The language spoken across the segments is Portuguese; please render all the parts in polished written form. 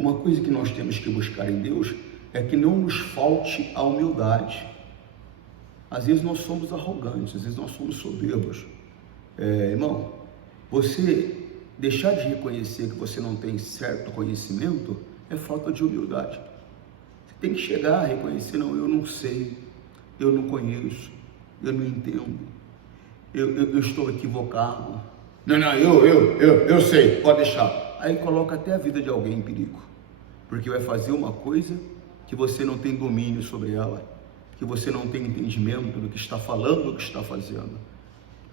Uma coisa que nós temos que buscar em Deus é que não nos falte a humildade. Às vezes nós somos arrogantes, às vezes nós somos soberbos. Irmão, você deixar de reconhecer que você não tem certo conhecimento é falta de humildade. Você tem que chegar a reconhecer: não, eu não sei, eu não conheço, eu não entendo, eu estou equivocado. Não, eu sei, pode deixar. Aí coloca até a vida de alguém em perigo, porque vai fazer uma coisa que você não tem domínio sobre ela, que você não tem entendimento do que está falando, do que está fazendo.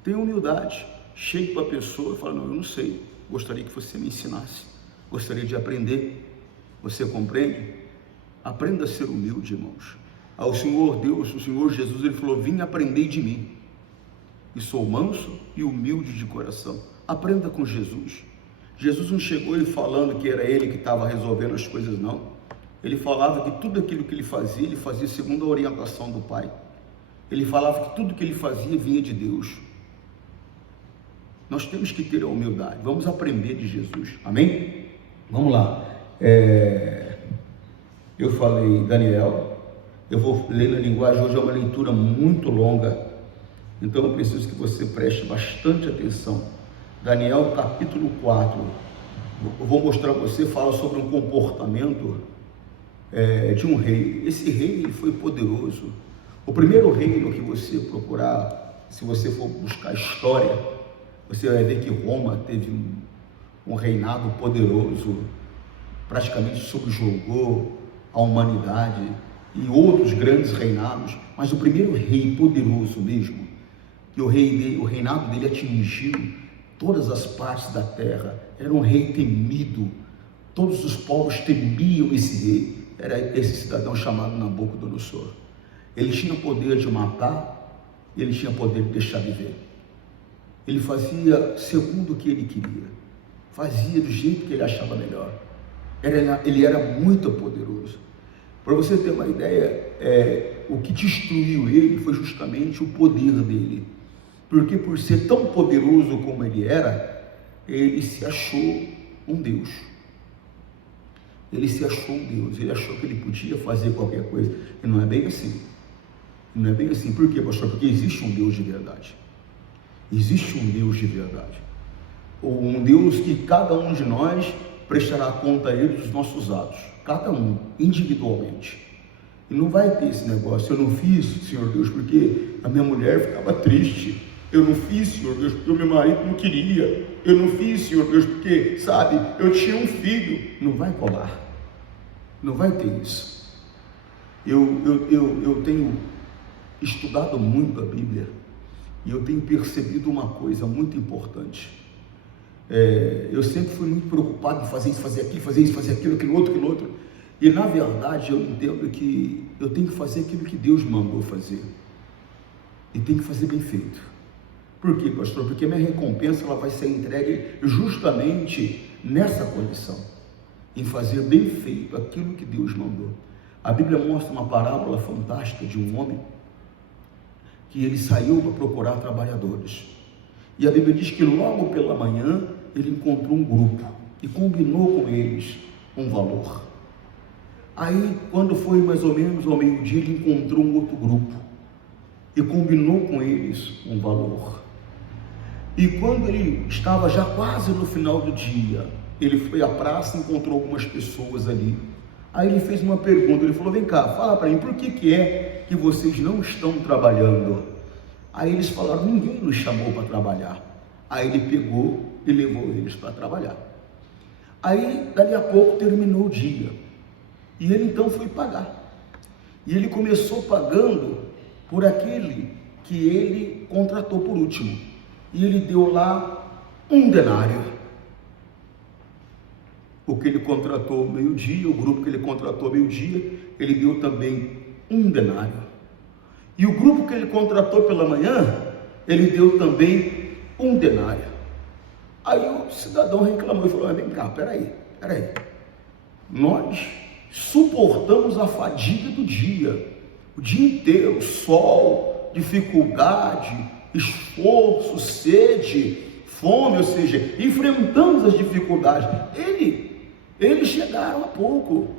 Tenha humildade, chegue para a pessoa e fala: não, eu não sei, gostaria que você me ensinasse, gostaria de aprender. Você compreende? Aprenda a ser humilde, irmãos. Ao Senhor Deus, o Senhor Jesus, Ele falou: vim aprender de mim, e sou manso e humilde de coração. Aprenda com Jesus. Jesus não chegou ele falando que era ele que estava resolvendo as coisas, não. Ele falava que tudo aquilo que ele fazia segundo a orientação do Pai. Ele falava que tudo que ele fazia vinha de Deus. Nós temos que ter a humildade. Vamos aprender de Jesus. Amém? Vamos lá. Eu falei Daniel. Eu vou ler na linguagem, hoje é uma leitura muito longa, então eu preciso que você preste bastante atenção. Daniel capítulo 4, eu vou mostrar para você, fala sobre um comportamento de um rei. Esse rei ele foi poderoso. O primeiro reino que você procurar, se você for buscar história, você vai ver que Roma teve um reinado poderoso, praticamente subjugou a humanidade e outros grandes reinados, mas o primeiro rei poderoso mesmo, que o reinado dele atingiu todas as partes da terra, era um rei temido, todos os povos temiam esse rei, era esse cidadão chamado Nabucodonosor. Ele tinha poder de matar, ele tinha poder de deixar viver, ele fazia segundo o que ele queria, fazia do jeito que ele achava melhor, ele era muito poderoso. Para você ter uma ideia, o que destruiu ele foi justamente o poder dele, porque por ser tão poderoso como ele era, ele se achou um Deus. Ele se achou um Deus, ele achou que ele podia fazer qualquer coisa, e não é bem assim. Não é bem assim. Por quê, pastor? Porque existe um Deus de verdade. Existe um Deus de verdade. Um Deus que cada um de nós prestará conta a ele dos nossos atos, cada um, individualmente. E não vai ter esse negócio: eu não fiz, Senhor Deus, porque a minha mulher ficava triste. Eu não fiz, Senhor Deus, porque o meu marido não queria. Eu não fiz, Senhor Deus, porque, sabe, eu tinha um filho. Não vai colar. Não vai ter isso. Eu tenho estudado muito a Bíblia e eu tenho percebido uma coisa muito importante. Eu sempre fui muito preocupado em fazer isso, fazer aquilo, fazer isso, fazer aquilo, aquilo outro. E na verdade eu entendo que eu tenho que fazer aquilo que Deus mandou fazer. E tenho que fazer bem feito. Por quê, pastor? Porque minha recompensa ela vai ser entregue justamente nessa condição, em fazer bem feito aquilo que Deus mandou. A Bíblia mostra uma parábola fantástica de um homem que ele saiu para procurar trabalhadores. E a Bíblia diz que logo pela manhã ele encontrou um grupo e combinou com eles um valor. Aí, quando foi mais ou menos ao meio-dia, ele encontrou um outro grupo e combinou com eles um valor. E quando ele estava já quase no final do dia, ele foi à praça e encontrou algumas pessoas ali. Aí ele fez uma pergunta, ele falou: vem cá, fala para mim, por que é que vocês não estão trabalhando? Aí eles falaram: ninguém nos chamou para trabalhar. Aí ele pegou e levou eles para trabalhar. Aí, dali a pouco, terminou o dia. E ele então foi pagar. E ele começou pagando por aquele que ele contratou por último. E ele deu lá 1 denário. O que ele contratou ao meio-dia, o grupo que ele contratou ao meio-dia, ele deu também 1 denário. E o grupo que ele contratou pela manhã, ele deu também 1 denário. Aí o cidadão reclamou e falou: vem cá, peraí. Nós suportamos a fadiga do dia, o dia inteiro, sol, dificuldade, esforço, sede, fome, ou seja, enfrentamos as dificuldades. Ele Eles chegaram há pouco,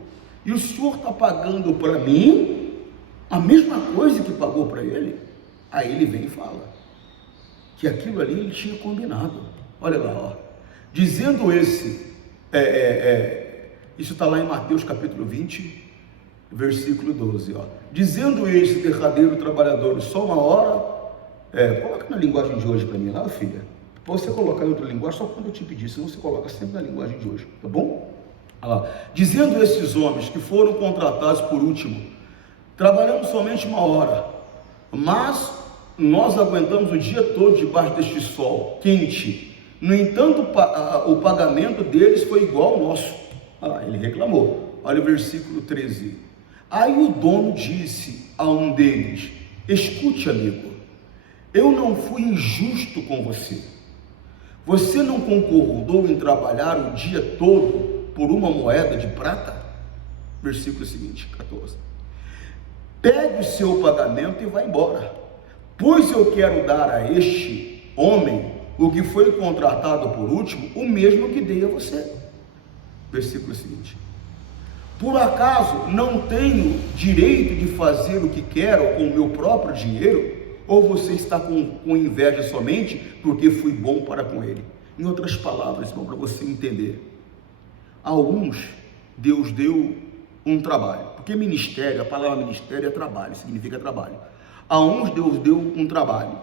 e o Senhor está pagando para mim a mesma coisa que pagou para ele. Aí ele vem e fala que aquilo ali ele tinha combinado. Olha lá, ó. Dizendo isso está lá em Mateus capítulo 20, versículo 12, ó. Dizendo esse derradeiro trabalhador, só uma hora, coloca na linguagem de hoje para mim lá, filha. Para você colocar em outra linguagem, só quando eu te pedir, senão você coloca sempre na linguagem de hoje, tá bom? Olha lá. Dizendo esses homens que foram contratados por último, trabalhamos somente uma hora, mas nós aguentamos o dia todo debaixo deste sol quente. No entanto, o pagamento deles foi igual ao nosso. Ah, ele reclamou. Olha o versículo 13. Aí o dono disse a um deles: escute, amigo, eu não fui injusto com você. Você não concordou em trabalhar o dia todo por uma moeda de prata? Versículo seguinte, 14. Pegue o seu pagamento e vá embora, pois eu quero dar a este homem o que foi contratado por último, o mesmo que dei a você. Versículo seguinte. Por acaso não tenho direito de fazer o que quero com o meu próprio dinheiro? Ou você está com inveja somente porque fui bom para com ele? Em outras palavras, irmão, para você entender, a uns Deus deu um trabalho, porque ministério, a palavra ministério é trabalho, significa trabalho. A uns Deus deu um trabalho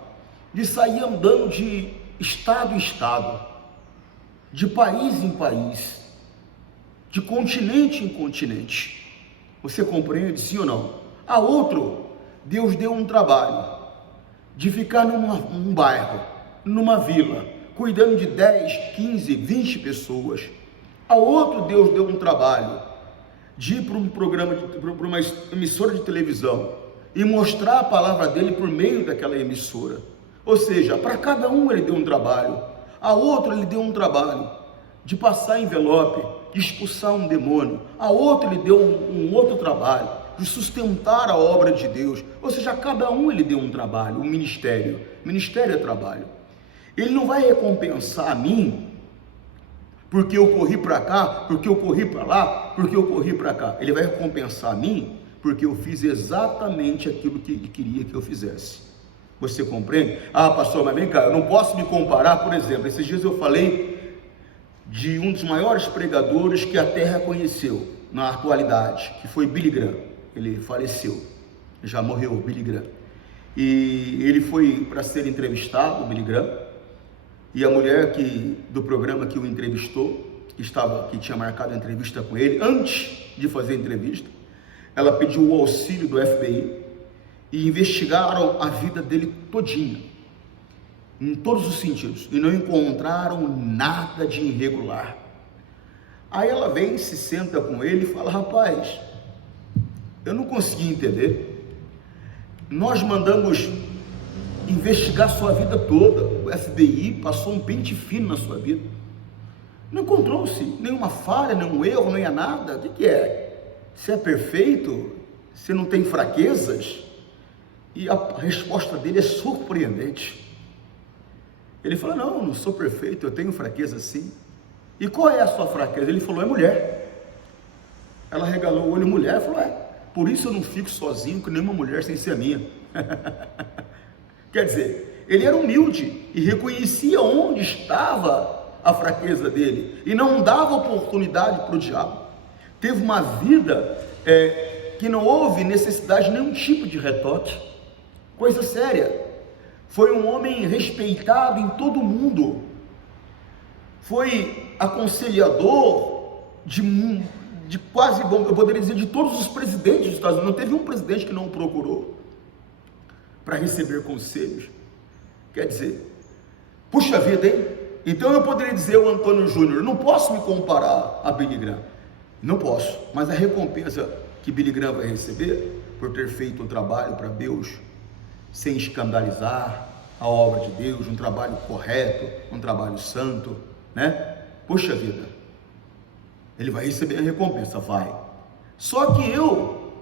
de sair andando de estado em estado, de país em país, de continente em continente. Você compreende, sim ou não? A outro, Deus deu um trabalho de ficar num bairro, numa vila, cuidando de 10, 15, 20 pessoas. A outro, Deus deu um trabalho de ir para um programa, para uma emissora de televisão e mostrar a palavra dele por meio daquela emissora. Ou seja, para cada um ele deu um trabalho. A outro ele deu um trabalho de passar envelope, de expulsar um demônio. A outro ele deu um outro trabalho de sustentar a obra de Deus. Ou seja, a cada um ele deu um trabalho, um ministério. Ministério é trabalho. Ele não vai recompensar a mim porque eu corri para cá, porque eu corri para lá, porque eu corri para cá. Ele vai recompensar a mim porque eu fiz exatamente aquilo que ele queria que eu fizesse. Você compreende? Ah, pastor, mas vem cá, eu não posso me comparar. Por exemplo, esses dias eu falei de um dos maiores pregadores que a terra conheceu na atualidade, que foi Billy Graham. Ele faleceu, já morreu, Billy Graham. E ele foi para ser entrevistado, Billy Graham, e a mulher do programa que o entrevistou, que tinha marcado a entrevista com ele, antes de fazer a entrevista, ela pediu o auxílio do FBI e investigaram a vida dele todinha, em todos os sentidos, e não encontraram nada de irregular. Aí ela vem, se senta com ele e fala: rapaz, eu não consegui entender, nós mandamos investigar sua vida toda, o FBI passou um pente fino na sua vida, não encontrou-se nenhuma falha, nenhum erro, nem nada. O que é? Você é perfeito? Você não tem fraquezas? E a resposta dele é surpreendente. Ele fala: não sou perfeito, eu tenho fraqueza sim. E qual é a sua fraqueza? Ele falou: é mulher. Ela regalou o olho: mulher? Falou: por isso eu não fico sozinho com nenhuma mulher sem ser a minha. Quer dizer, ele era humilde e reconhecia onde estava a fraqueza dele e não dava oportunidade para o diabo. Teve uma vida que não houve necessidade de nenhum tipo de retoque, coisa séria. Foi um homem respeitado em todo o mundo, foi aconselhador de quase, eu poderia dizer, de todos os presidentes dos Estados Unidos. Não teve um presidente que não o procurou para receber conselhos. Quer dizer, puxa vida, hein? Então eu poderia dizer, o Antônio Júnior, não posso me comparar a Billy Graham, não posso, mas a recompensa que Billy Graham vai receber por ter feito um trabalho para Deus, sem escandalizar a obra de Deus, um trabalho correto, um trabalho santo, né? Puxa vida, ele vai receber a recompensa, vai. Só que eu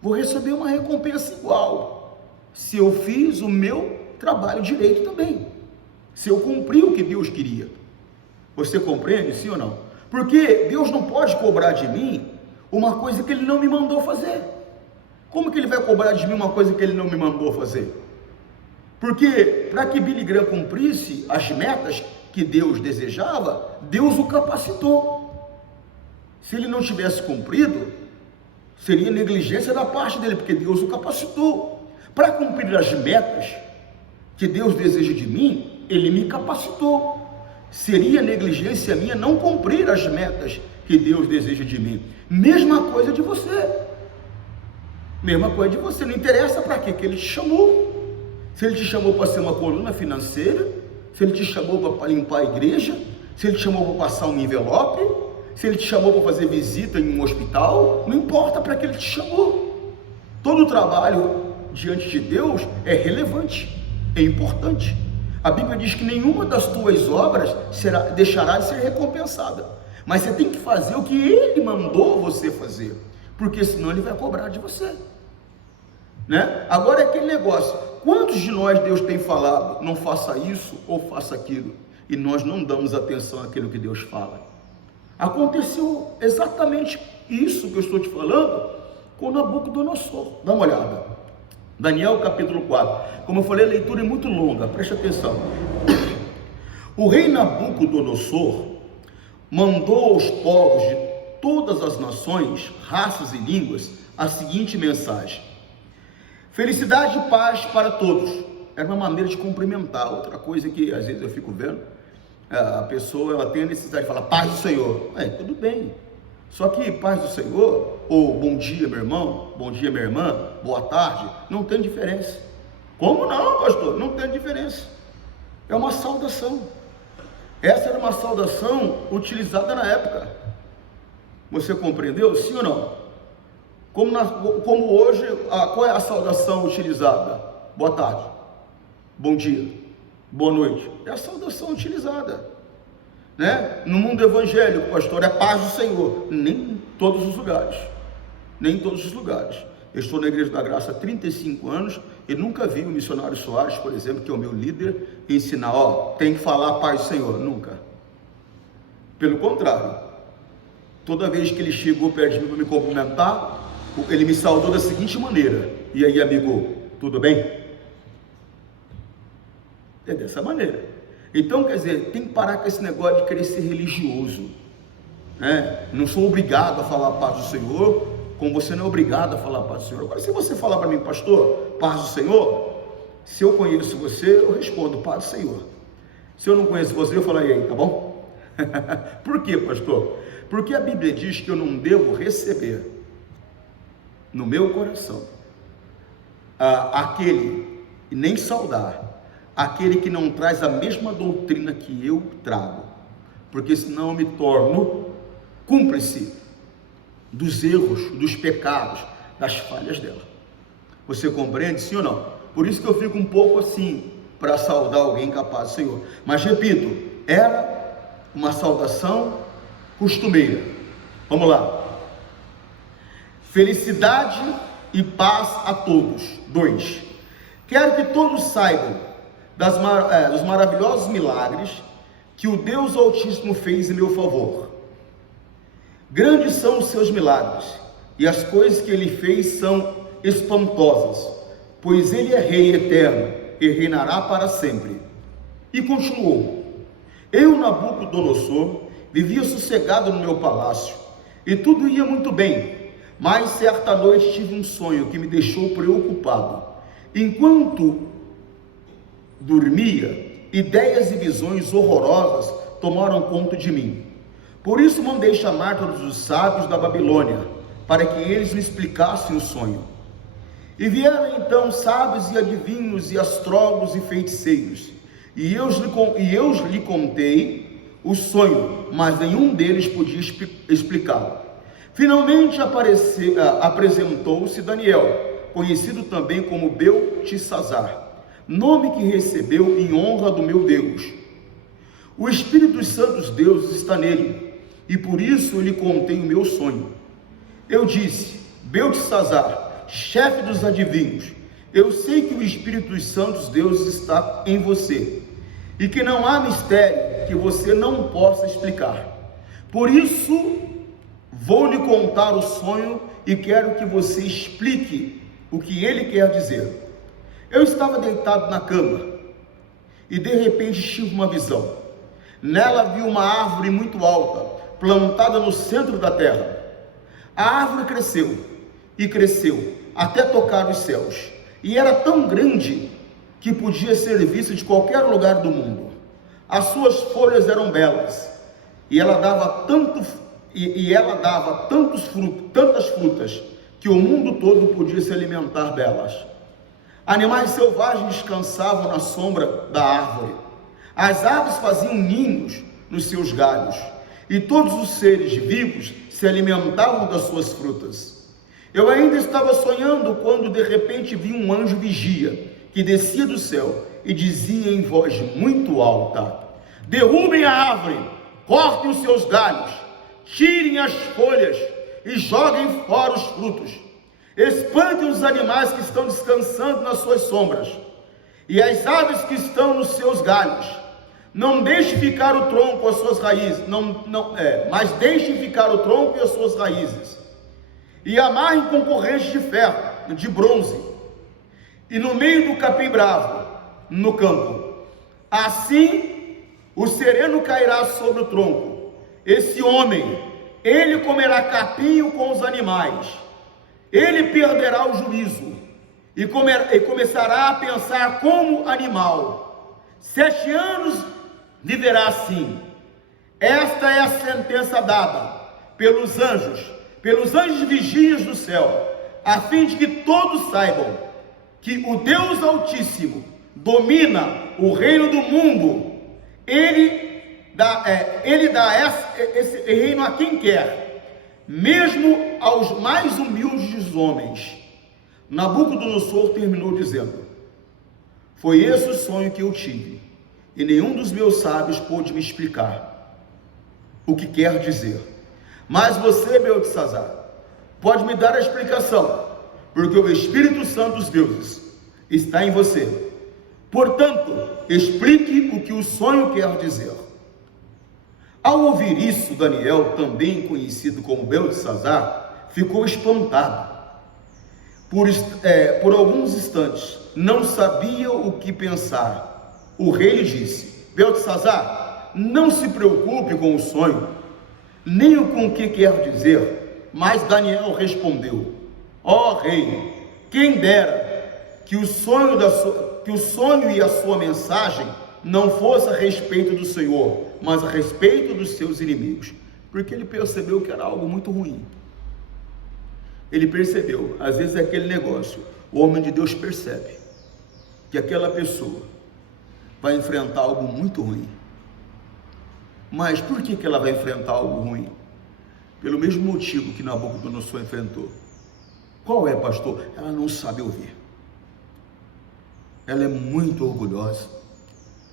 vou receber uma recompensa igual, se eu fiz o meu trabalho direito também, se eu cumpri o que Deus queria. Você compreende, sim ou não? Porque Deus não pode cobrar de mim uma coisa que Ele não me mandou fazer. Como que Ele vai cobrar de mim uma coisa que Ele não me mandou fazer? Porque para que Billy Graham cumprisse as metas que Deus desejava, Deus o capacitou. Se ele não tivesse cumprido, seria negligência da parte dele, porque Deus o capacitou. Para cumprir as metas que Deus deseja de mim, Ele me capacitou. Seria negligência minha não cumprir as metas que Deus deseja de mim. Mesma coisa de você. Mesma coisa de você. Não interessa para que Ele te chamou. Se Ele te chamou para ser uma coluna financeira, se Ele te chamou para limpar a igreja, se Ele te chamou para passar um envelope, se Ele te chamou para fazer visita em um hospital, não importa para que Ele te chamou. Todo trabalho diante de Deus é relevante, é importante. A Bíblia diz que nenhuma das tuas obras deixará de ser recompensada, mas você tem que fazer o que Ele mandou você fazer, porque senão Ele vai cobrar de você, né? Agora é aquele negócio, quantos de nós Deus tem falado, não faça isso ou faça aquilo, e nós não damos atenção àquilo que Deus fala? Aconteceu exatamente isso que eu estou te falando com Nabucodonosor. Dá uma olhada, Daniel capítulo 4, como eu falei, a leitura é muito longa, preste atenção. O rei Nabucodonosor mandou aos povos de todas as nações, raças e línguas, a seguinte mensagem: felicidade e paz para todos. Era uma maneira de cumprimentar. Outra coisa que às vezes eu fico vendo, a pessoa ela tem a necessidade de falar paz do Senhor. Tudo bem, só que paz do Senhor, ou bom dia meu irmão, bom dia minha irmã, boa tarde, não tem diferença. Como não, pastor? Não tem diferença. É uma saudação. Essa era uma saudação utilizada na época. Você compreendeu? Sim ou não? Como hoje, qual é a saudação utilizada? Boa tarde, bom dia, boa noite. É a saudação utilizada, né? No mundo evangélico, pastor, é paz do Senhor. Nem em todos os lugares, nem em todos os lugares. Eu estou na Igreja da Graça há 35 anos e nunca vi o missionário Soares, por exemplo, que é o meu líder, ensinar, tem que falar paz do Senhor. Nunca. Pelo contrário, toda vez que ele chegou perto de mim para me cumprimentar, ele me saudou da seguinte maneira: e aí, amigo, tudo bem? É dessa maneira. Então, quer dizer, tem que parar com esse negócio de querer ser religioso, né? Não sou obrigado a falar a paz do Senhor, como você não é obrigado a falar a paz do Senhor. Agora, se você falar para mim, pastor, paz do Senhor, se eu conheço você, eu respondo, paz do Senhor. Se eu não conheço você, eu falo, e aí, tá bom? Por quê, pastor? Porque a Bíblia diz que eu não devo receber no meu coração aquele, e nem saudar aquele que não traz a mesma doutrina que eu trago, porque senão eu me torno cúmplice dos erros, dos pecados, das falhas dela. Você compreende, sim ou não? Por isso que eu fico um pouco assim, para saudar alguém capaz do Senhor. Mas repito, era uma saudação costumeira. Vamos lá. Felicidade e paz a todos. 2. Quero que todos saibam dos maravilhosos milagres que o Deus Altíssimo fez em meu favor. Grandes são os seus milagres, e as coisas que ele fez são espantosas, pois ele é rei eterno e reinará para sempre. E continuou: eu, Nabucodonosor, vivia sossegado no meu palácio, e tudo ia muito bem, mas certa noite tive um sonho que me deixou preocupado. Enquanto dormia, ideias e visões horrorosas tomaram conta de mim. Por isso mandei chamar todos os sábios da Babilônia, para que eles me explicassem o sonho. E vieram então sábios e adivinhos e astrólogos e feiticeiros, e eu lhe contei o sonho, mas nenhum deles podia explicá-lo. Finalmente apresentou-se Daniel, conhecido também como Beltesazar, nome que recebeu em honra do meu Deus. O Espírito dos Santos Deuses está nele, e por isso eu lhe contei o meu sonho. Eu disse: Beltesazar, chefe dos adivinhos, eu sei que o Espírito dos Santos Deuses está em você, e que não há mistério que você não possa explicar. Por isso, vou lhe contar o sonho e quero que você explique o que ele quer dizer. Eu estava deitado na cama e de repente tive uma visão. Nela vi uma árvore muito alta, plantada no centro da terra. A árvore cresceu e cresceu até tocar os céus, e era tão grande que podia ser vista de qualquer lugar do mundo. As suas folhas eram belas, e ela dava tantas frutas que o mundo todo podia se alimentar delas. Animais selvagens descansavam na sombra da árvore. As aves faziam ninhos nos seus galhos, e todos os seres vivos se alimentavam das suas frutas. Eu ainda estava sonhando quando de repente vi um anjo vigia que descia do céu e dizia em voz muito alta: derrubem a árvore, cortem os seus galhos, tirem as folhas e joguem fora os frutos. Espantem os animais que estão descansando nas suas sombras e as aves que estão nos seus galhos. Não deixe ficar o tronco as suas raízes, mas deixem ficar o tronco e as suas raízes. E amarrem com correntes de ferro, de bronze, e no meio do capim bravo, no campo. Assim o sereno cairá sobre o tronco. Esse homem, ele comerá capinho com os animais. Ele perderá o juízo e começará a pensar como animal. 7 anos viverá assim. Esta é a sentença dada pelos anjos vigias do céu, a fim de que todos saibam que o Deus Altíssimo domina o reino do mundo. Ele dá esse reino a quem quer, mesmo aos mais humildes dos homens. Nabucodonosor terminou dizendo: foi esse o sonho que eu tive, e nenhum dos meus sábios pôde me explicar o que quer dizer. Mas você, Beltesazar, pode me dar a explicação, porque o Espírito Santo dos deuses está em você. Portanto, explique o que o sonho quer dizer. Ao ouvir isso, Daniel, também conhecido como Beltesazar, ficou espantado. Por alguns instantes, não sabia o que pensar. O rei lhe disse: Beltesazar, não se preocupe com o sonho, nem com o que quer dizer. Mas Daniel respondeu: ó rei, quem dera que o sonho e a sua mensagem não fosse a respeito do Senhor, mas a respeito dos seus inimigos. Porque ele percebeu que era algo muito ruim. Ele percebeu, às vezes é aquele negócio, o homem de Deus percebe que aquela pessoa vai enfrentar algo muito ruim. Mas por que ela vai enfrentar algo ruim? Pelo mesmo motivo que Nabucodonosor enfrentou. Qual é, pastor? Ela não sabe ouvir. Ela é muito orgulhosa,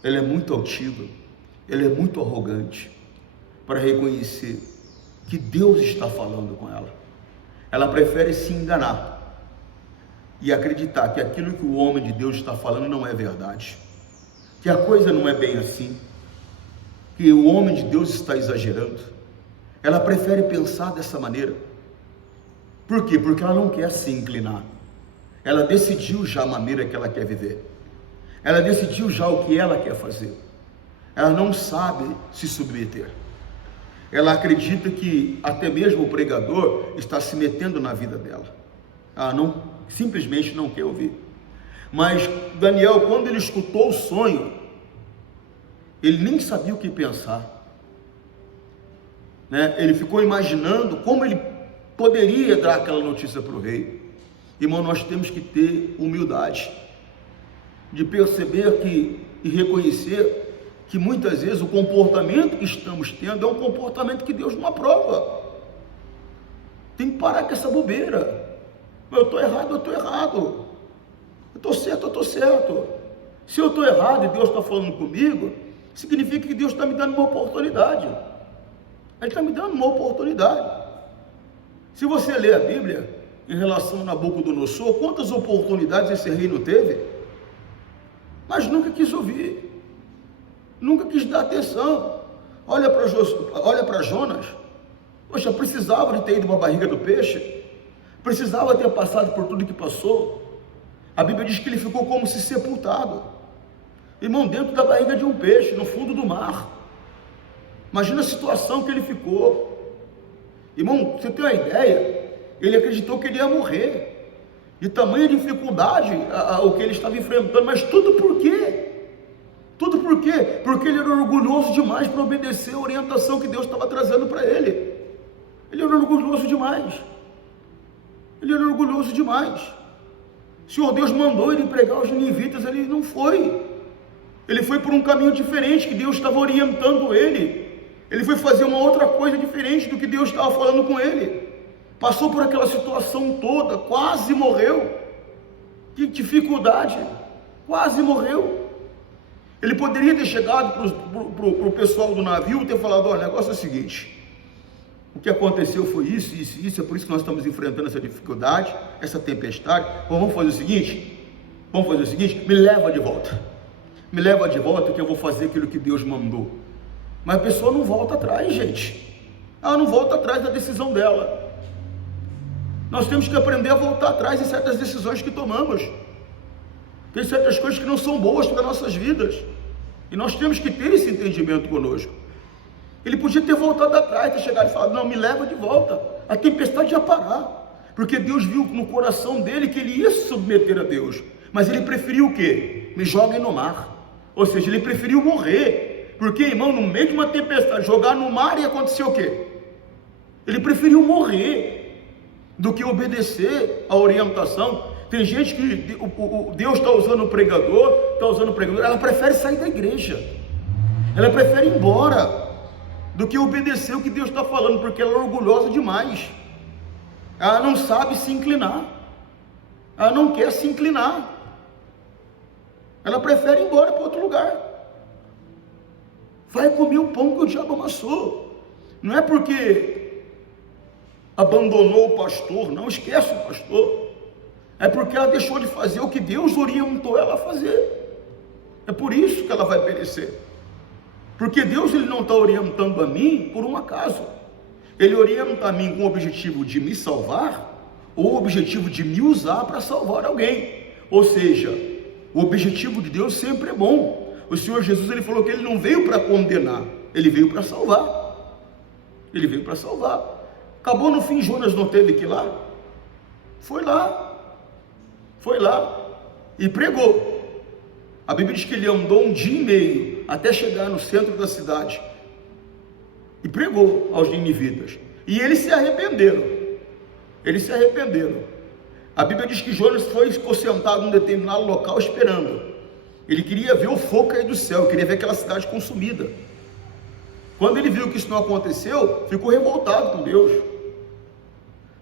ela é muito altiva, ela é muito arrogante para reconhecer que Deus está falando com ela. Ela prefere se enganar e acreditar que aquilo que o homem de Deus está falando não é verdade, que a coisa não é bem assim, que o homem de Deus está exagerando. Ela prefere pensar dessa maneira. Por quê? Porque ela não quer se inclinar. Ela decidiu já a maneira que ela quer viver. Ela decidiu já o que ela quer fazer. Ela não sabe se submeter. Ela acredita que até mesmo o pregador está se metendo na vida dela. Ela simplesmente não quer ouvir. Mas Daniel, quando ele escutou o sonho, ele nem sabia o que pensar. Ele ficou imaginando como ele poderia dar aquela notícia para o rei. Irmão, nós temos que ter humildade de perceber e reconhecer que muitas vezes o comportamento que estamos tendo é um comportamento que Deus não aprova. Tem que parar com essa bobeira. Eu estou errado, eu estou errado. Eu estou certo, eu estou certo. Se eu estou errado e Deus está falando comigo, significa que Deus está me dando uma oportunidade. Ele está me dando uma oportunidade. Se você ler a Bíblia em relação a Nabucodonosor, quantas oportunidades esse rei não teve? Mas nunca quis ouvir, nunca quis dar atenção. Olha para Jonas. Poxa, precisava de ter ido para a barriga do peixe, precisava ter passado por tudo que passou. A Bíblia diz que ele ficou como se sepultado, irmão, dentro da barriga de um peixe, no fundo do mar. Imagina a situação que ele ficou, irmão. Você tem uma ideia? Ele acreditou que ele ia morrer, de tamanha dificuldade o que ele estava enfrentando. Mas tudo por quê? Tudo por quê? Porque ele era orgulhoso demais para obedecer a orientação que Deus estava trazendo para ele. Ele era orgulhoso demais. Ele era orgulhoso demais. O Senhor Deus mandou ele pregar os ninivitas, ele não foi. Ele foi por um caminho diferente, que Deus estava orientando ele. Ele foi fazer uma outra coisa diferente do que Deus estava falando com ele. Passou por aquela situação toda, quase morreu. Que dificuldade, quase morreu. Ele poderia ter chegado para o pessoal do navio e ter falado: olha, o negócio é o seguinte, o que aconteceu foi isso, isso, isso, é por isso que nós estamos enfrentando essa dificuldade, essa tempestade. Vamos fazer o seguinte, me leva de volta, que eu vou fazer aquilo que Deus mandou. Mas a pessoa não volta atrás, gente. Ela não volta atrás da decisão dela. Nós temos que aprender a voltar atrás em certas decisões que tomamos. Tem certas coisas que não são boas para nossas vidas, e nós temos que ter esse entendimento conosco. Ele podia ter voltado atrás, ter chegado e falado: não, me leva de volta, a tempestade ia parar, porque Deus viu no coração dele que ele ia se submeter a Deus. Mas ele preferiu o quê? Me joguem no mar. Ou seja, ele preferiu morrer, porque, irmão, no meio de uma tempestade, jogar no mar, ia acontecer o quê? Ele preferiu morrer do que obedecer a orientação. Tem gente que Deus está usando o pregador, ela prefere sair da igreja, ela prefere ir embora do que obedecer o que Deus está falando, porque ela é orgulhosa demais. Ela não sabe se inclinar, ela não quer se inclinar, ela prefere ir embora para outro lugar. Vai comer o pão que o diabo amassou. Não é porque abandonou o pastor, não, esquece o pastor. É porque ela deixou de fazer o que Deus orientou ela a fazer. É por isso que ela vai perecer. Porque Deus, ele não está orientando a mim por um acaso. Ele orienta a mim com o objetivo de me salvar, ou o objetivo de me usar para salvar alguém. Ou seja, o objetivo de Deus sempre é bom. O Senhor Jesus, ele falou que ele não veio para condenar, ele veio para salvar. Ele veio para salvar. Acabou no fim, Jonas não teve que ir lá? Foi lá e pregou. A Bíblia diz que ele andou 1 dia e meio até chegar no centro da cidade e pregou aos ninivitas, e eles se arrependeram. A Bíblia diz que Jonas ficou sentado num determinado local esperando. Ele queria ver o fogo cair do céu, queria ver aquela cidade consumida. Quando ele viu que isso não aconteceu, ficou revoltado com Deus.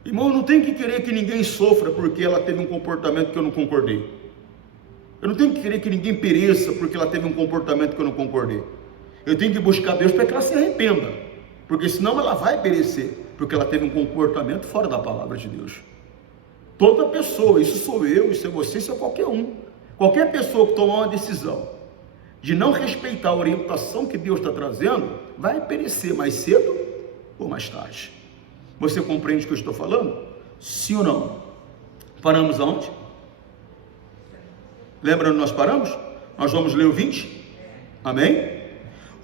Irmão, não tem que querer que ninguém sofra porque ela teve um comportamento que eu não concordei. Eu não tenho que querer que ninguém pereça porque ela teve um comportamento que eu não concordei. Eu tenho que buscar Deus para que ela se arrependa, porque senão ela vai perecer, porque ela teve um comportamento fora da palavra de Deus. Toda pessoa, isso sou eu, isso é você, isso é qualquer pessoa que tomar uma decisão de não respeitar a orientação que Deus está trazendo, vai perecer mais cedo ou mais tarde. Você compreende o que eu estou falando? Sim ou não? Paramos aonde? Lembra onde nós paramos? Nós vamos ler o 20? Amém?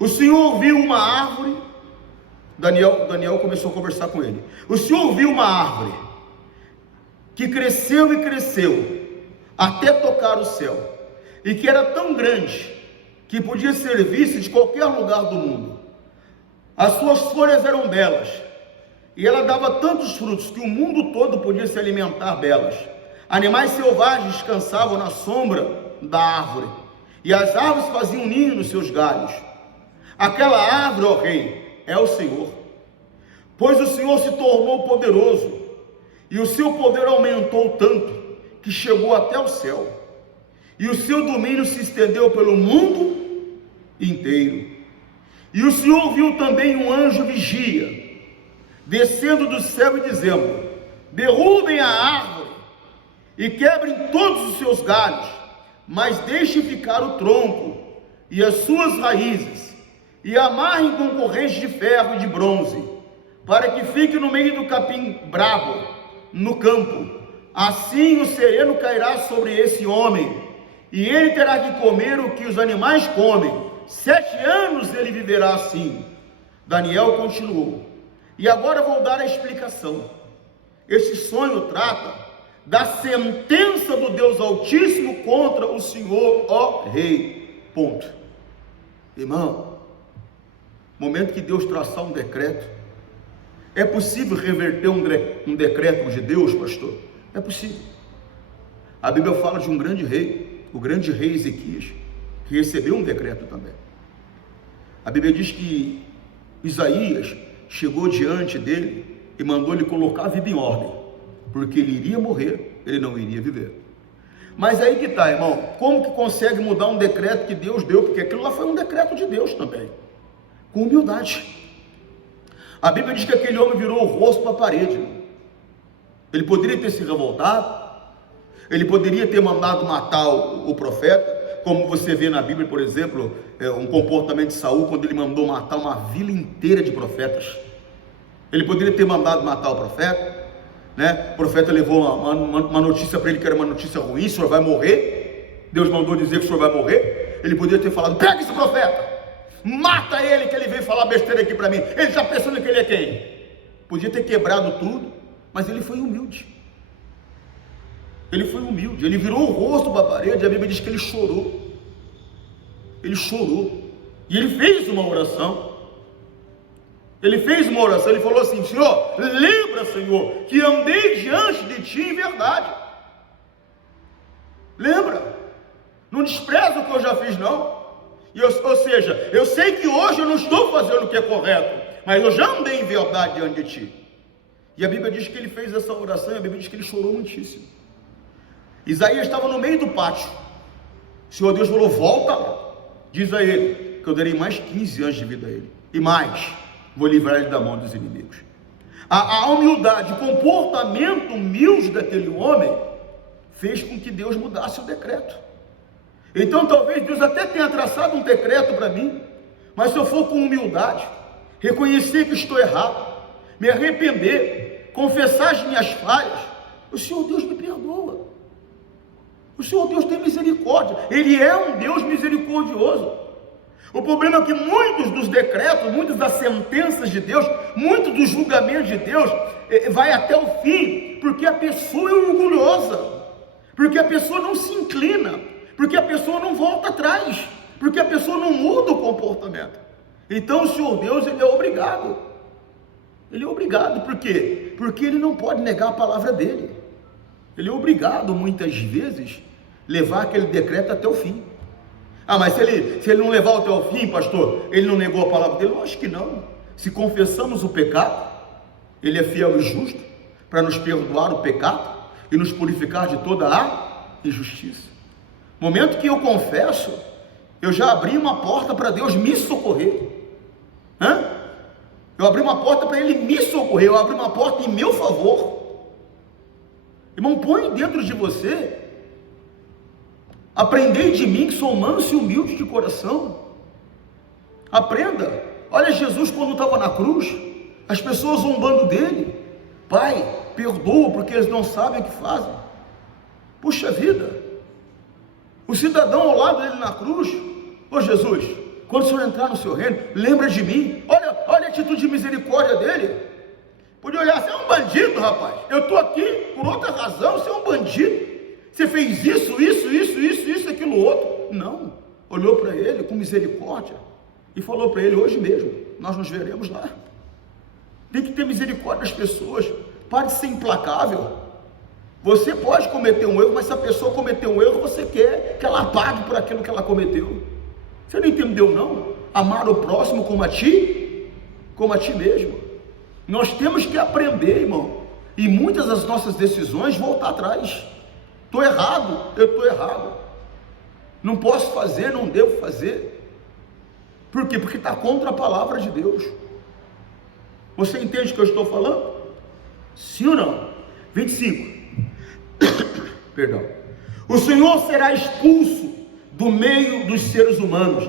O Senhor viu uma árvore. Daniel começou a conversar com ele. O Senhor viu uma árvore que cresceu e cresceu até tocar o céu, e que era tão grande que podia ser vista de qualquer lugar do mundo. As suas folhas eram belas, e ela dava tantos frutos que o mundo todo podia se alimentar delas. Animais selvagens descansavam na sombra da árvore, e as árvores faziam ninho nos seus galhos. Aquela árvore, ó rei, é o Senhor, pois o Senhor se tornou poderoso, e o seu poder aumentou tanto que chegou até o céu, e o seu domínio se estendeu pelo mundo inteiro. E o Senhor viu também um anjo vigia descendo do céu e dizendo: derrubem a árvore e quebrem todos os seus galhos, mas deixem ficar o tronco e as suas raízes, e amarrem com correntes de ferro e de bronze, para que fique no meio do capim brabo, no campo. Assim o sereno cairá sobre esse homem, e ele terá que comer o que os animais comem. 7 anos ele viverá assim. Daniel continuou: e agora vou dar a explicação. Esse sonho trata da sentença do Deus Altíssimo contra o Senhor, ó Rei. Ponto. Irmão, momento que Deus traçar um decreto, é possível reverter um decreto de Deus, pastor? É possível. A Bíblia fala de um grande rei, o grande rei Ezequias, que recebeu um decreto também. A Bíblia diz que Isaías chegou diante dele e mandou ele colocar a vida em ordem, porque ele iria morrer, ele não iria viver. Mas aí que está, irmão, como que consegue mudar um decreto que Deus deu? Porque aquilo lá foi um decreto de Deus também, com humildade. A Bíblia diz que aquele homem virou o rosto para a parede. Ele poderia ter se revoltado, ele poderia ter mandado matar o profeta, como você vê na Bíblia, por exemplo, um comportamento de Saul, quando ele mandou matar uma vila inteira de profetas. Ele poderia ter mandado matar o profeta, né? O profeta levou uma notícia para ele que era uma notícia ruim: o senhor vai morrer. Deus mandou dizer que o senhor vai morrer. Ele poderia ter falado: pega esse profeta, mata ele, que ele veio falar besteira aqui para mim, ele está pensando que ele é quem? Podia ter quebrado tudo, mas ele foi humilde. Ele foi humilde, ele virou o rosto para a parede. A Bíblia diz que ele chorou. Ele chorou. E ele fez uma oração. Ele fez uma oração, ele falou assim: Senhor, lembra, Senhor, que andei diante de Ti em verdade. Lembra? Não despreza o que eu já fiz, não. Ou seja, eu sei que hoje eu não estou fazendo o que é correto, mas eu já andei em verdade diante de Ti. E a Bíblia diz que ele fez essa oração, e a Bíblia diz que ele chorou muitíssimo. Isaías estava no meio do pátio. O Senhor Deus falou: volta lá, diz a ele que eu darei mais 15 anos de vida a ele, e mais, vou livrar ele da mão dos inimigos. A humildade, o comportamento humilde daquele homem fez com que Deus mudasse o decreto. Então talvez Deus até tenha traçado um decreto para mim, mas se eu for com humildade, reconhecer que estou errado, me arrepender, confessar as minhas falhas, o Senhor Deus me perdoa. O Senhor Deus tem misericórdia. Ele é um Deus misericordioso. O problema é que muitos dos decretos, muitas das sentenças de Deus, muitos dos julgamentos de Deus, vai até o fim, porque a pessoa é orgulhosa, porque a pessoa não se inclina, porque a pessoa não volta atrás, porque a pessoa não muda o comportamento. Então o Senhor Deus, Ele é obrigado. Ele é obrigado, por quê? Porque Ele não pode negar a palavra dEle. Ele é obrigado, muitas vezes, levar aquele decreto até o fim. Ah, mas se ele não levar até o fim, pastor, ele não negou a palavra dele? Eu acho que não. Se confessamos o pecado, Ele é fiel e justo para nos perdoar o pecado e nos purificar de toda a injustiça. No momento que eu confesso, eu já abri uma porta para Deus me socorrer. Eu abri uma porta para Ele me socorrer, eu abri uma porta em meu favor. Irmão, põe dentro de você: aprendei de mim, que sou manso e humilde de coração. Aprenda. Olha Jesus quando estava na cruz, as pessoas zombando dele: Pai, perdoa, porque eles não sabem o que fazem. Puxa vida, o cidadão ao lado dele na cruz: ô Jesus, quando o Senhor entrar no seu reino, lembra de mim. Olha a atitude de misericórdia dele. Podia olhar: você é um bandido, rapaz, eu estou aqui por outra razão, você é um bandido, você fez isso, aquilo outro. Não, olhou para ele com misericórdia e falou para ele: hoje mesmo, nós nos veremos lá. Tem que ter misericórdia das pessoas, pare de ser implacável. Você pode cometer um erro, mas se a pessoa cometeu um erro, você quer que ela pague por aquilo que ela cometeu. Você não entendeu, não? Amar o próximo como a ti mesmo. Nós temos que aprender, irmão, e muitas das nossas decisões voltar atrás. Estou errado, eu estou errado, não posso fazer, não devo fazer. Por quê? Porque está contra a palavra de Deus. Você entende o que eu estou falando? Sim ou não? 25. Perdão. O Senhor será expulso do meio dos seres humanos,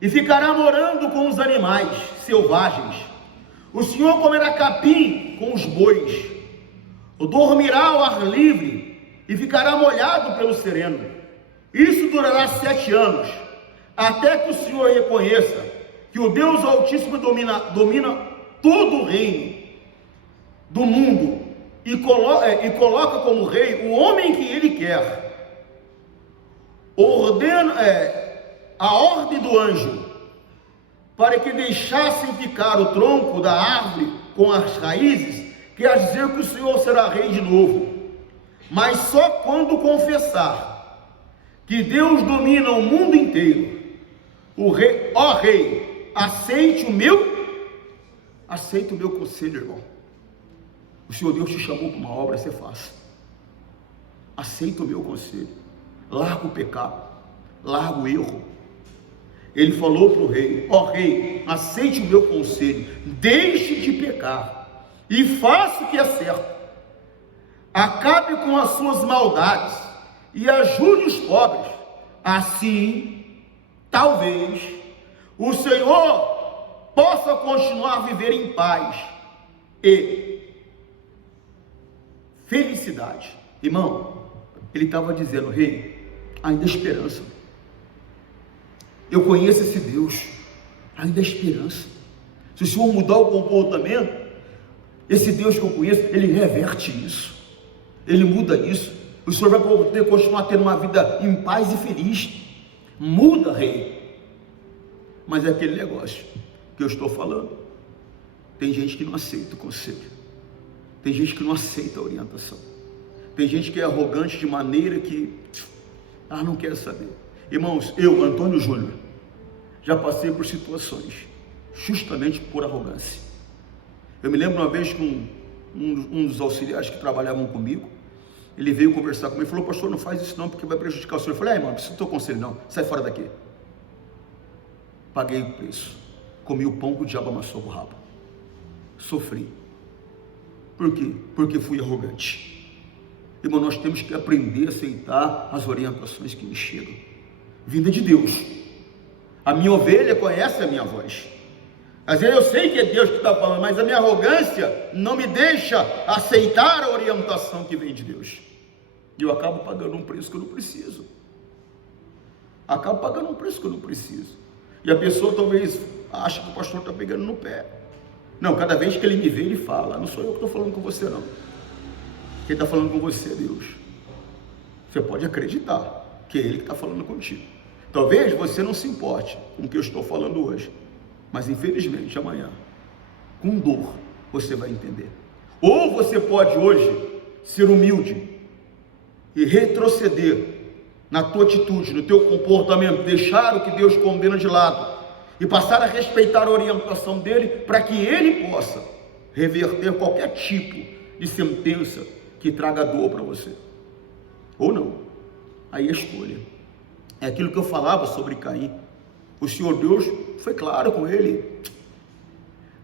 e ficará morando com os animais selvagens. O Senhor comerá capim com os bois, dormirá ao ar livre e ficará molhado pelo sereno. Isso durará 7 anos, até que o Senhor reconheça que o Deus Altíssimo domina todo o reino do mundo e coloca como rei o homem que ele quer. A ordem do anjo para que deixassem ficar o tronco da árvore com as raízes, quer dizer que o Senhor será rei de novo, mas só quando confessar que Deus domina o mundo inteiro. O rei, ó rei, aceite o meu conselho, irmão. O Senhor Deus te chamou para uma obra, você faça. Aceita o meu conselho, larga o pecado, larga o erro. Ele falou para o rei: ó rei, aceite o meu conselho, deixe de pecar e faça o que é certo, acabe com as suas maldades e ajude os pobres. Assim, talvez o Senhor possa continuar a viver em paz e felicidade. Irmão, ele estava dizendo: rei, ainda há esperança. Eu conheço esse Deus, ainda há esperança. Se o Senhor mudar o comportamento, esse Deus que eu conheço, ele reverte isso, ele muda isso. O Senhor vai poder continuar tendo uma vida em paz e feliz. Muda, rei. Mas é aquele negócio que eu estou falando. Tem gente que não aceita o conselho, tem gente que não aceita a orientação, tem gente que é arrogante de maneira que não quer saber. Irmãos, eu, Antônio Júnior, já passei por situações justamente por arrogância. Eu me lembro uma vez que um dos auxiliares que trabalhavam comigo, ele veio conversar comigo e falou: pastor, não faz isso não, porque vai prejudicar o senhor. Eu falei: irmão, não preciso do teu conselho não, sai fora daqui. Paguei o preço, comi o pão que o diabo amassou com o rabo, sofri. Por quê? Porque fui arrogante. Irmão, nós temos que aprender a aceitar as orientações que nos chegam, vinda de Deus. A minha ovelha conhece a minha voz. Às vezes eu sei que é Deus que está falando, mas a minha arrogância não me deixa aceitar a orientação que vem de Deus, e eu acabo pagando um preço que eu não preciso. E a pessoa talvez ache que o pastor está pegando no pé. Não, cada vez que ele me vê, ele fala: não sou eu que estou falando com você não, quem está falando com você é Deus. Você pode acreditar que é Ele que está falando contigo. Talvez você não se importe com o que eu estou falando hoje, mas infelizmente amanhã, com dor, você vai entender. Ou você pode hoje ser humilde e retroceder na tua atitude, no teu comportamento, deixar o que Deus condena de lado e passar a respeitar a orientação dele, para que ele possa reverter qualquer tipo de sentença que traga dor para você, ou não. Aí a escolha é aquilo que eu falava sobre Caim. O Senhor Deus foi claro com ele,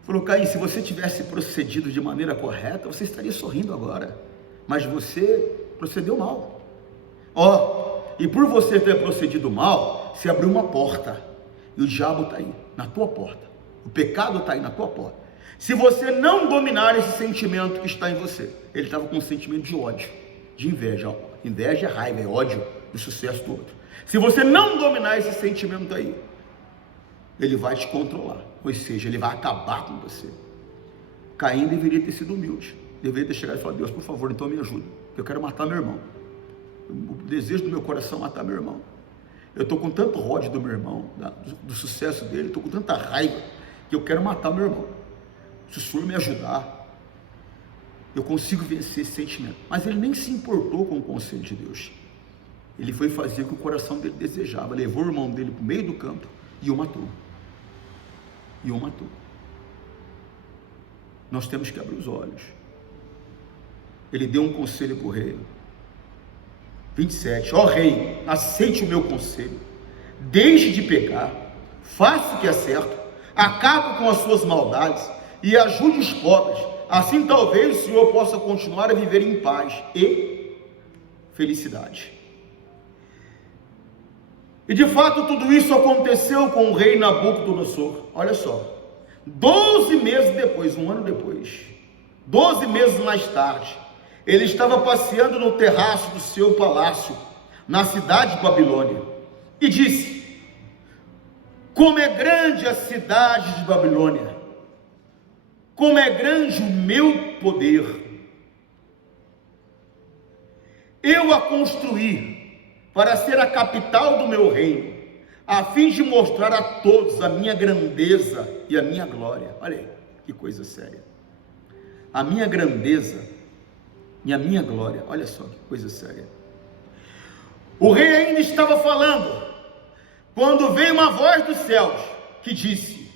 falou: Caim, se você tivesse procedido de maneira correta, você estaria sorrindo agora, mas você procedeu mal. E por você ter procedido mal, você abriu uma porta, e o diabo está aí, na tua porta, o pecado está aí na tua porta. Se você não dominar esse sentimento que está em você, ele estava com um sentimento de ódio, de inveja. Inveja é raiva, é ódio do sucesso do outro. Se você não dominar esse sentimento aí, ele vai te controlar, ou seja, ele vai acabar com você. Caim deveria ter sido humilde, deveria ter chegado e falado: Deus, por favor, então me ajuda, eu quero matar meu irmão. O desejo do meu coração é matar meu irmão. Eu estou com tanto ódio do meu irmão, do sucesso dele, estou com tanta raiva, que eu quero matar meu irmão. Se o Senhor me ajudar, eu consigo vencer esse sentimento. Mas ele nem se importou com o conselho de Deus. Ele foi fazer o que o coração dele desejava, levou o irmão dele para o meio do campo e o matou. Nós temos que abrir os olhos. Ele deu um conselho para o rei. 27, ó rei, aceite o meu conselho, deixe de pecar, faça o que é certo, acabe com as suas maldades e ajude os pobres. Assim talvez o Senhor possa continuar a viver em paz e felicidade. E de fato tudo isso aconteceu com o rei Nabucodonosor. Olha só, 12 meses depois, um ano depois, 12 meses mais tarde, ele estava passeando no terraço do seu palácio, na cidade de Babilônia, e disse: como é grande a cidade de Babilônia, como é grande o meu poder. Eu a construí para ser a capital do meu reino, a fim de mostrar a todos a minha grandeza e a minha glória. Olha aí, que coisa séria. A minha grandeza e a minha glória. Olha só que coisa séria. O rei ainda estava falando, quando veio uma voz dos céus, que disse: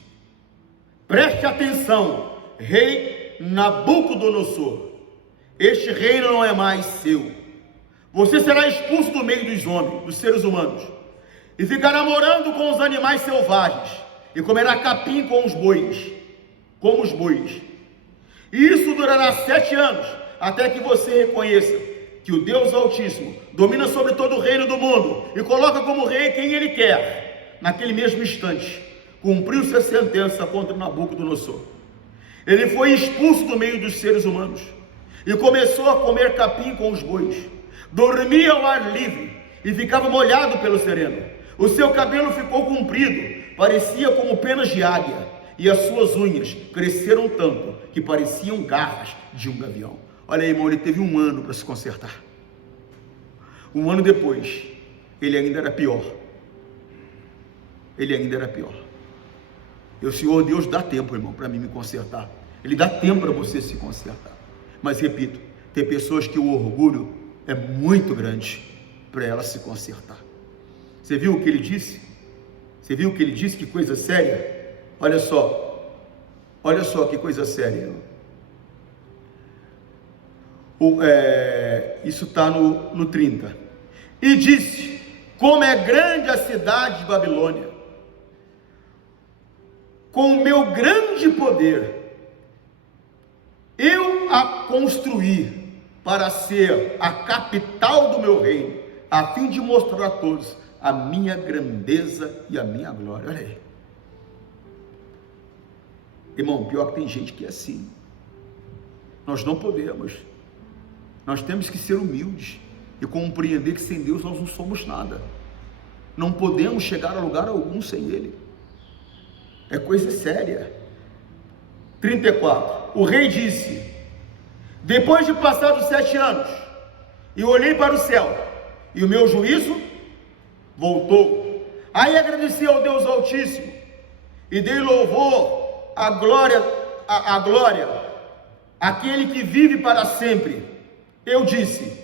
preste atenção, rei Nabucodonosor, este reino não é mais seu. Você será expulso do meio dos homens, dos seres humanos, e ficará morando com os animais selvagens, e comerá capim com os bois, como os bois. E isso durará 7 anos, até que você reconheça que o Deus Altíssimo domina sobre todo o reino do mundo, e coloca como rei quem ele quer. Naquele mesmo instante, cumpriu-se a sentença contra Nabucodonosor. Ele foi expulso do meio dos seres humanos, e começou a comer capim com os bois. Dormia ao ar livre e ficava molhado pelo sereno. O seu cabelo ficou comprido, parecia como penas de águia, e as suas unhas cresceram tanto que pareciam garras de um gavião. Olha aí, irmão, ele teve 1 ano para se consertar. 1 ano depois, ele ainda era pior. Ele ainda era pior. E o Senhor Deus dá tempo, irmão, para mim me consertar. Ele dá tempo para você se consertar. Mas repito, tem pessoas que o orgulho é muito grande para ela se consertar. Você viu o que ele disse? Você viu o que ele disse? Que coisa séria. Olha só que coisa séria. Isso está no 30. E disse: como é grande a cidade de Babilônia, com o meu grande poder eu a construí para ser a capital do meu reino, a fim de mostrar a todos a minha grandeza e a minha glória. Olha aí, irmão, pior que tem gente que é assim. Nós não podemos, nós temos que ser humildes e compreender que sem Deus nós não somos nada. Não podemos chegar a lugar algum sem Ele. É coisa séria. 34. O rei disse: depois de passados 7 anos, eu olhei para o céu, e o meu juízo voltou. Aí agradeci ao Deus Altíssimo, e dei louvor, a glória, aquele que vive para sempre. Eu disse: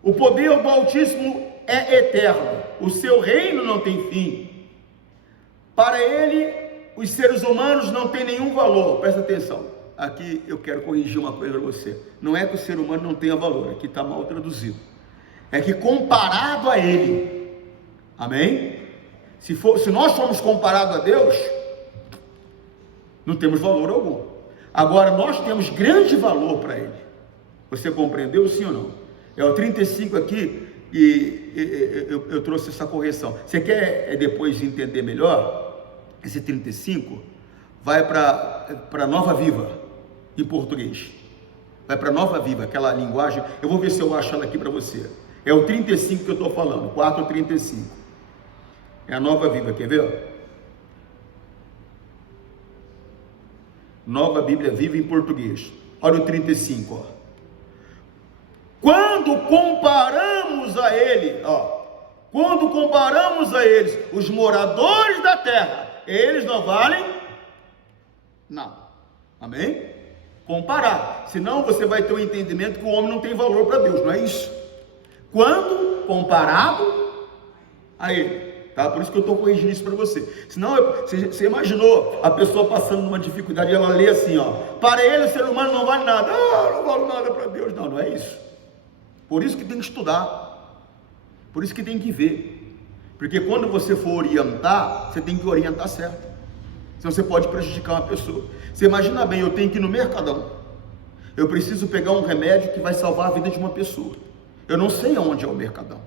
o poder do Altíssimo é eterno, o seu reino não tem fim. Para ele, os seres humanos não têm nenhum valor. Presta atenção, aqui eu quero corrigir uma coisa para você. Não é que o ser humano não tenha valor, aqui está mal traduzido. É que comparado a ele, amém? Se nós formos comparados a Deus, não temos valor algum. Agora nós temos grande valor para Ele. Você compreendeu, sim ou não? É o 35 aqui, e eu trouxe essa correção. Você quer depois entender melhor? Esse 35 vai para Nova Viva, em português. Vai para Nova Viva, aquela linguagem. Eu vou ver se eu acho ela aqui para você. É o 35 que eu estou falando, 4:35. É a Nova Viva, quer ver? Nova Bíblia Viva em português. Olha o 35, ó. Quando comparamos a ele, quando comparamos a eles, os moradores da terra, eles não valem nada. Amém? Comparar. Senão você vai ter um entendimento que o homem não tem valor para Deus, não é isso? Quando comparado a ele. Tá? Por isso que eu estou corrigindo isso para você. Senão, você imaginou a pessoa passando numa dificuldade e ela lê assim, para ele o ser humano não vale nada. Não vale nada para Deus. Não é isso. Por isso que tem que estudar. Por isso que tem que ver. Porque quando você for orientar, você tem que orientar certo. Senão você pode prejudicar uma pessoa. Você imagina bem, eu tenho que ir no Mercadão. Eu preciso pegar um remédio que vai salvar a vida de uma pessoa. Eu não sei aonde é o Mercadão,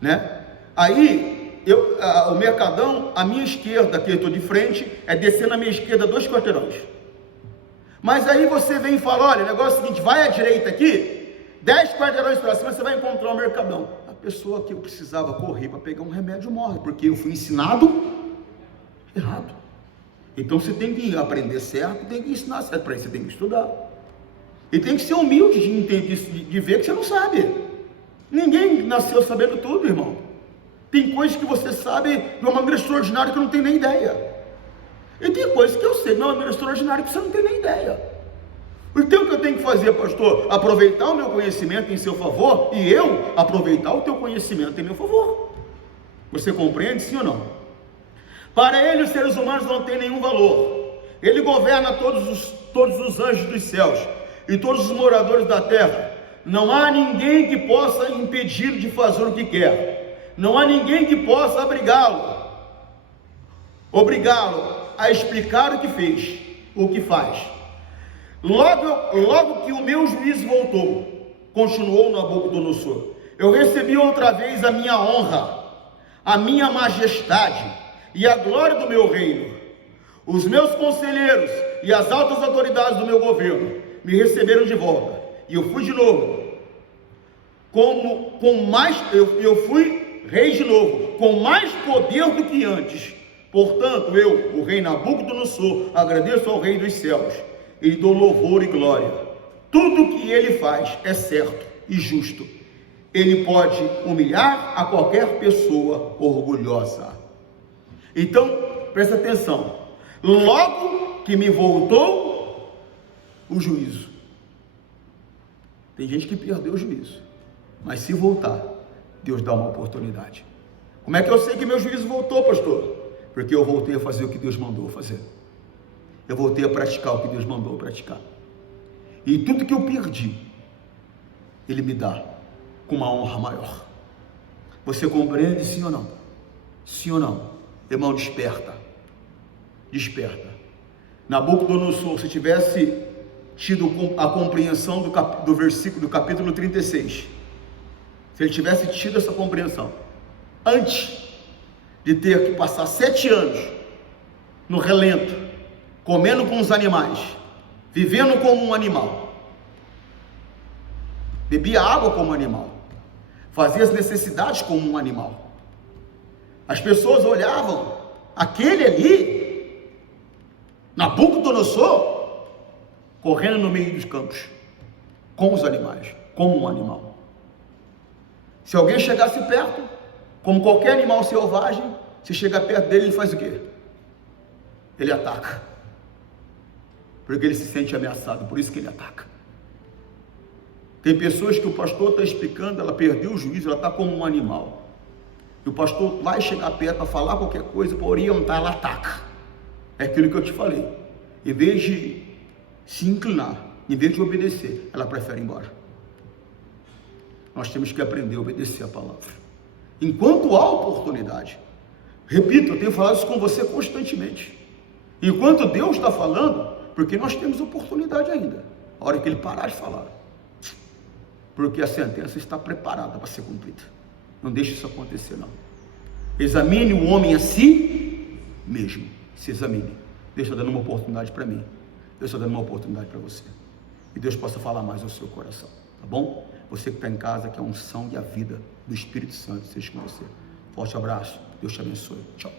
né? Aí, o Mercadão, à minha esquerda, que eu estou de frente, é descer na minha esquerda 2 quarteirões. Mas aí você vem e fala, olha, o negócio é o seguinte, vai à direita aqui, 10 quarteirões para cima, você vai encontrar o Mercadão. A pessoa que eu precisava correr para pegar um remédio morre, porque eu fui ensinado errado. Então você tem que aprender certo, tem que ensinar certo, para isso você tem que estudar. E tem que ser humilde de entender, de ver que você não sabe. Ninguém nasceu sabendo tudo, irmão. Tem coisas que você sabe de uma maneira extraordinária que eu não tenho nem ideia. E tem coisas que eu sei de uma maneira extraordinária que você não tem nem ideia. Então o que eu tenho que fazer, pastor? Aproveitar o meu conhecimento em seu favor e eu aproveitar o teu conhecimento em meu favor. Você compreende, sim ou não? Para ele os seres humanos não têm nenhum valor. Ele governa todos os anjos dos céus e todos os moradores da terra. Não há ninguém que possa impedi-lo de fazer o que quer. Não há ninguém que possa obrigá-lo a explicar o que fez, o que faz. Logo que o meu juízo voltou, continuou Nabucodonosor, eu recebi outra vez a minha honra, a minha majestade e a glória do meu reino. Os meus conselheiros e as altas autoridades do meu governo me receberam de volta, e eu fui de novo, eu fui rei de novo, com mais poder do que antes. Portanto, eu, o rei Nabucodonosor, agradeço ao rei dos céus, e lhe dou louvor e glória. Tudo que ele faz é certo e justo. Ele pode humilhar a qualquer pessoa orgulhosa. Então, presta atenção. Logo que me voltou o juízo. Tem gente que perdeu o juízo, mas se voltar, Deus dá uma oportunidade. Como é que eu sei que meu juízo voltou, pastor? Porque eu voltei a fazer o que Deus mandou fazer. Eu voltei a praticar o que Deus mandou praticar. E tudo que eu perdi, Ele me dá com uma honra maior. Você compreende, sim ou não? Sim ou não? Irmão, desperta. Desperta. Nabucodonosor, se tivesse tido a compreensão do versículo do capítulo 36, se ele tivesse tido essa compreensão, antes de ter que passar 7 anos no relento, comendo com os animais, vivendo como um animal, bebia água como um animal, fazia as necessidades como um animal. As pessoas olhavam, aquele ali, Nabucodonosor, correndo no meio dos campos, com os animais, como um animal. Se alguém chegasse perto, como qualquer animal selvagem, se chega perto dele, ele faz o quê? Ele ataca. Porque ele se sente ameaçado, por isso que ele ataca. Tem pessoas que o pastor está explicando, ela perdeu o juízo, ela está como um animal. E o pastor vai chegar perto para falar qualquer coisa, para orientar, ela ataca. É aquilo que eu te falei. Em vez de se inclinar, em vez de obedecer, ela prefere ir embora. Nós temos que aprender a obedecer a palavra. Enquanto há oportunidade, repito, eu tenho falado isso com você constantemente. Enquanto Deus está falando, porque nós temos oportunidade ainda. A hora que Ele parar de falar, porque a sentença está preparada para ser cumprida. Não deixe isso acontecer, não. Examine o homem a si mesmo. Se examine. Deus está dando uma oportunidade para mim. Deus está dando uma oportunidade para você. E Deus possa falar mais ao seu coração. Tá bom? Você que está em casa, que a unção e a vida do Espírito Santo seja com você. Forte abraço. Deus te abençoe. Tchau.